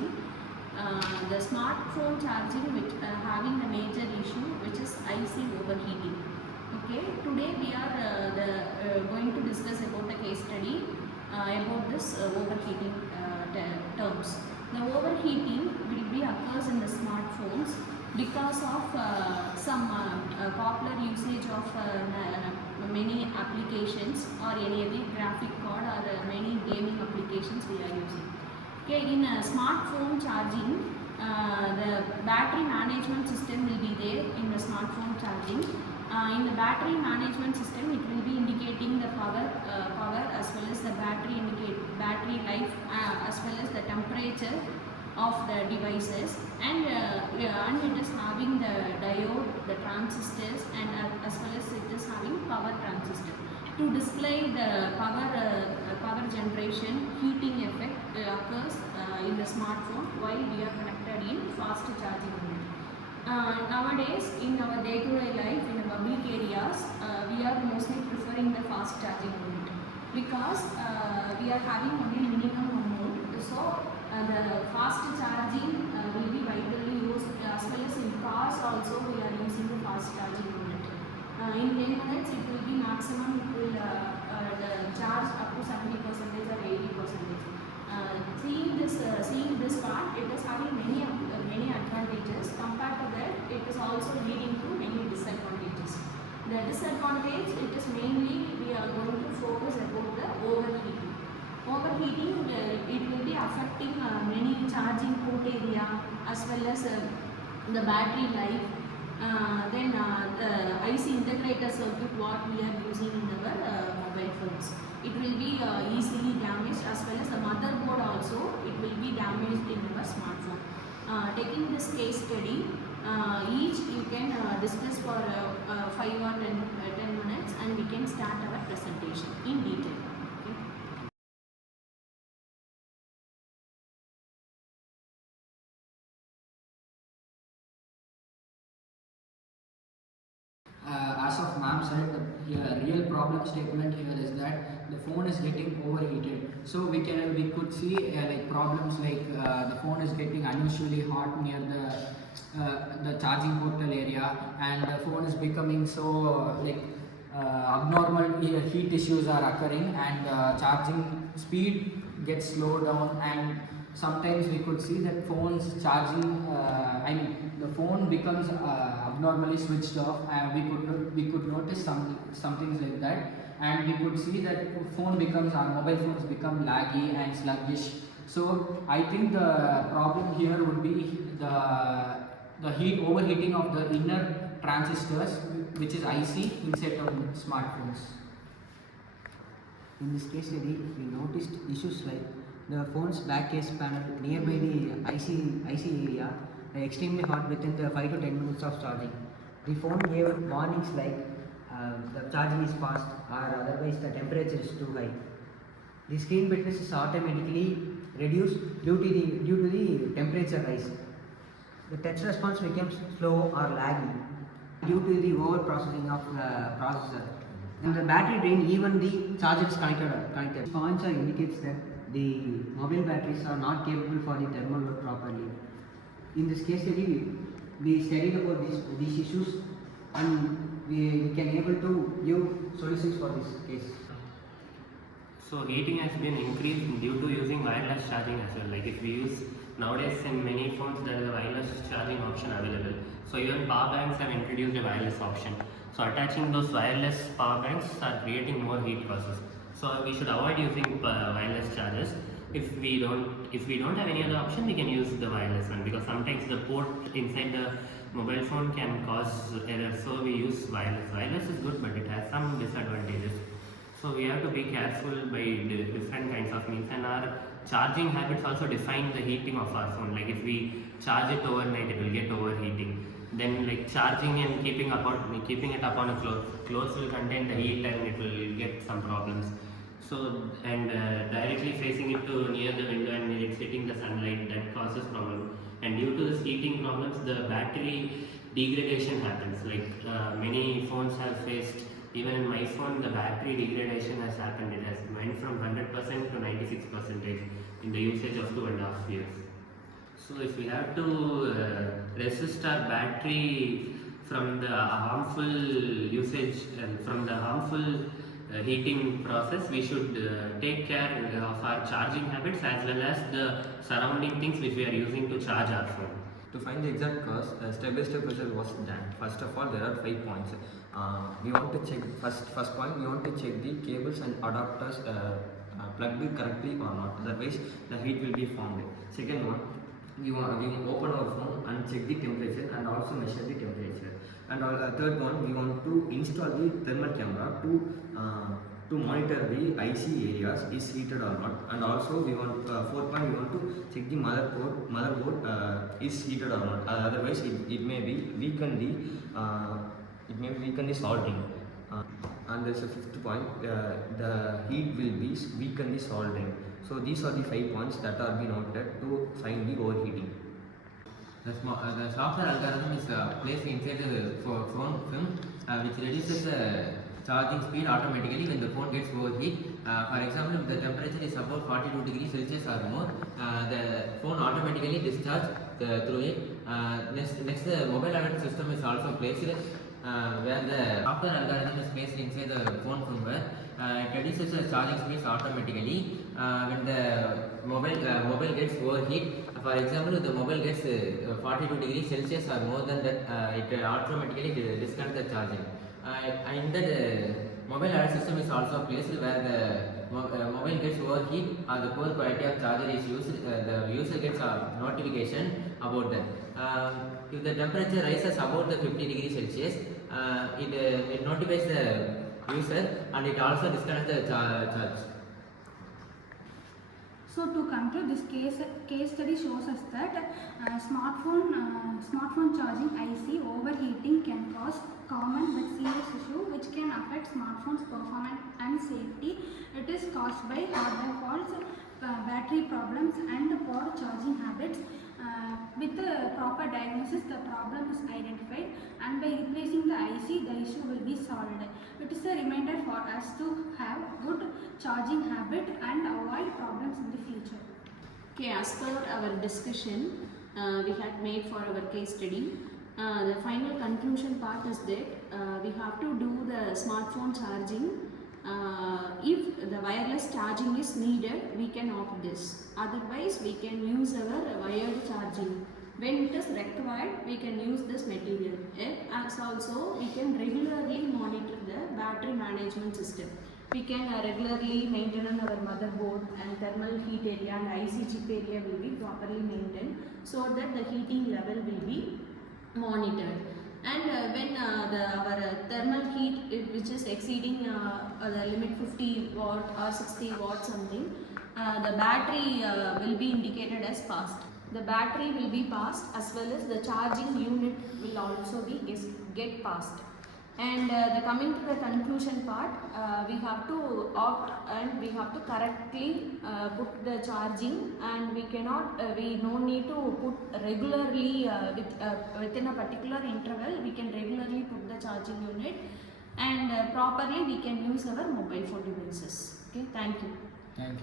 charging. The smartphone charging which having the major issue which is IC overheating. Okay, today we are going to discuss about a case study about this overheating terms. The overheating will be occurs in the smartphones because of some popular usage of many applications or any other graphic card or many gaming applications we are using. Okay, in smartphone charging, the battery management system will be there in the smartphone charging. In the battery management system, it will be indicating the power as well as the battery life as well as the temperature of the devices, and it is having the diode, the transistors, and as well as it is having power transistor to display the power generation heating effect occurs in the smartphone while we are connected in fast charging unit. Nowadays, in our day-to-day life, in the public areas, we are mostly preferring the fast charging unit because we are having only minimum amount. So, the fast charging will be widely used as well as in cars also we are using the fast charging unit. In 10 minutes, it will be maximum, it will charge up to 70% or 80%. Seeing this part, it is having many advantages. Compared to that, it is also leading to many disadvantages. The disadvantage, it is mainly we are going to focus about the overheating. Overheating, it will be affecting many charging port area as well as the battery life. Then the IC integrator circuit what we are using in our mobile phones. It will be easily damaged, as well as the motherboard also it will be damaged in our smartphone. Taking this case study, each you can discuss for 5 or 10 minutes, and we can start our presentation in detail. Okay. As of ma'am said, the real problem statement here is that the phone is getting overheated. So we could see like problems like the phone is getting unusually hot near the charging portal area, and the phone is becoming so abnormal heat issues are occurring, and charging speed gets slowed down, and sometimes we could see that phones charging the phone becomes abnormally switched off, and we could notice some things like that, and we could see that our mobile phones become laggy and sluggish. So I think the problem here would be the overheating of the inner transistors, which is IC inside of smartphones. In this case study, we noticed issues like the phone's back case panel nearby the IC area are extremely hot within the 5 to 10 minutes of charging. The phone gave warnings like the charging is fast, or otherwise the temperature is too high. The screen brightness is automatically reduced due to the temperature rise. The touch response becomes slow or laggy due to the over processing of the processor. In the battery drain, even the charger is connected. Points indicates that the mobile batteries are not capable for the thermal load properly. In this case study, we studied about these issues, and we can able to give solutions for this case. So heating has been increased due to using wireless charging as well. Like if we use nowadays in many phones there is a wireless charging option available. So even power banks have introduced a wireless option. So attaching those wireless power banks are creating more heat causes. So we should avoid using wireless chargers. If we don't have any other option, we can use the wireless one, because sometimes the port inside the mobile phone can cause error. So we use wireless. Wireless is good, but it has some disadvantages. So we have to be careful by different kinds of means, and our charging habits also define the heating of our phone. Like if we charge it overnight, it will get overheating. Then like charging and keeping it up on a clothes will contain the heat, and it will get some problems. So and directly facing it to near the window and it's hitting the sunlight, that causes problem. And due to this heating problems, the battery degradation happens. Like many phones have faced. Even in my phone, the battery degradation has happened. It has went from 100% to 96% in the usage of 2.5 years. So if we have to resist our battery from the harmful usage and from the harmful heating process, we should take care of our charging habits as well as the surrounding things which we are using to charge our phone. To find the exact cause, step-by-step process was done. First of all, there are 5 points. We want to check first point. We want to check the cables and adapters plugged correctly or not. Otherwise, the heat will be formed. Second one, we open our phone and check the temperature and also measure the temperature. And third one, we want to install the thermal camera to monitor the IC areas is heated or not. And also we want fourth point, we want to check the motherboard is heated or not. Otherwise it may be weaken the soldering. And there's a fifth point, the heat will be weaken the soldering. So these are the 5 points that are being noted to find the overheating. The software algorithm is placed inside the phone film, which reduces the charging speed automatically when the phone gets overheat. For example, if the temperature is above 42 degrees Celsius or more, the phone automatically discharges through it. Next, the mobile alert system is also placed where the software algorithm is placed inside the phone firmware. It reduces the charging speeds automatically when the mobile gets overheat. For example, if the mobile gets 42 degrees Celsius or more than that, it automatically disconnects the charging. And that mobile alert system is also placed where the mobile gets overheat or the poor quality of charger is used. The user gets a notification about that. If the temperature rises above the 50 degrees Celsius, it notifies the user and it also disconnects the charge. So to conclude, this case study shows us that smartphone charging IC overheating can cause common but serious issue which can affect smartphone's performance and safety. It is caused by hardware faults, battery problems and poor charging habits. With the proper diagnosis, the problem is identified, and by replacing the IC, the issue will be solved. It is a reminder for us to have good charging habit and avoid problems in the future. Okay, as per our discussion we had made for our case study, the final conclusion part is that we have to do the smartphone charging. If the wireless charging is needed, we can opt this. Otherwise, we can use our wired charging. When it is required, we can use this material. As also, we can regularly monitor the battery management system. We can regularly maintain our motherboard and thermal heat area and IC chip area will be properly maintained so that the heating level will be monitored. And when our thermal heat which is exceeding the limit 50 watt or 60 watt something, the battery will be indicated as passed. The battery will be passed as well as the charging unit will also be get passed. And coming to the conclusion part, we have to opt and we have to correctly put the charging, and we cannot, we no need to put regularly within a particular interval. We can regularly put the charging unit, and properly we can use our mobile phone devices. Okay, thank you. Thank you.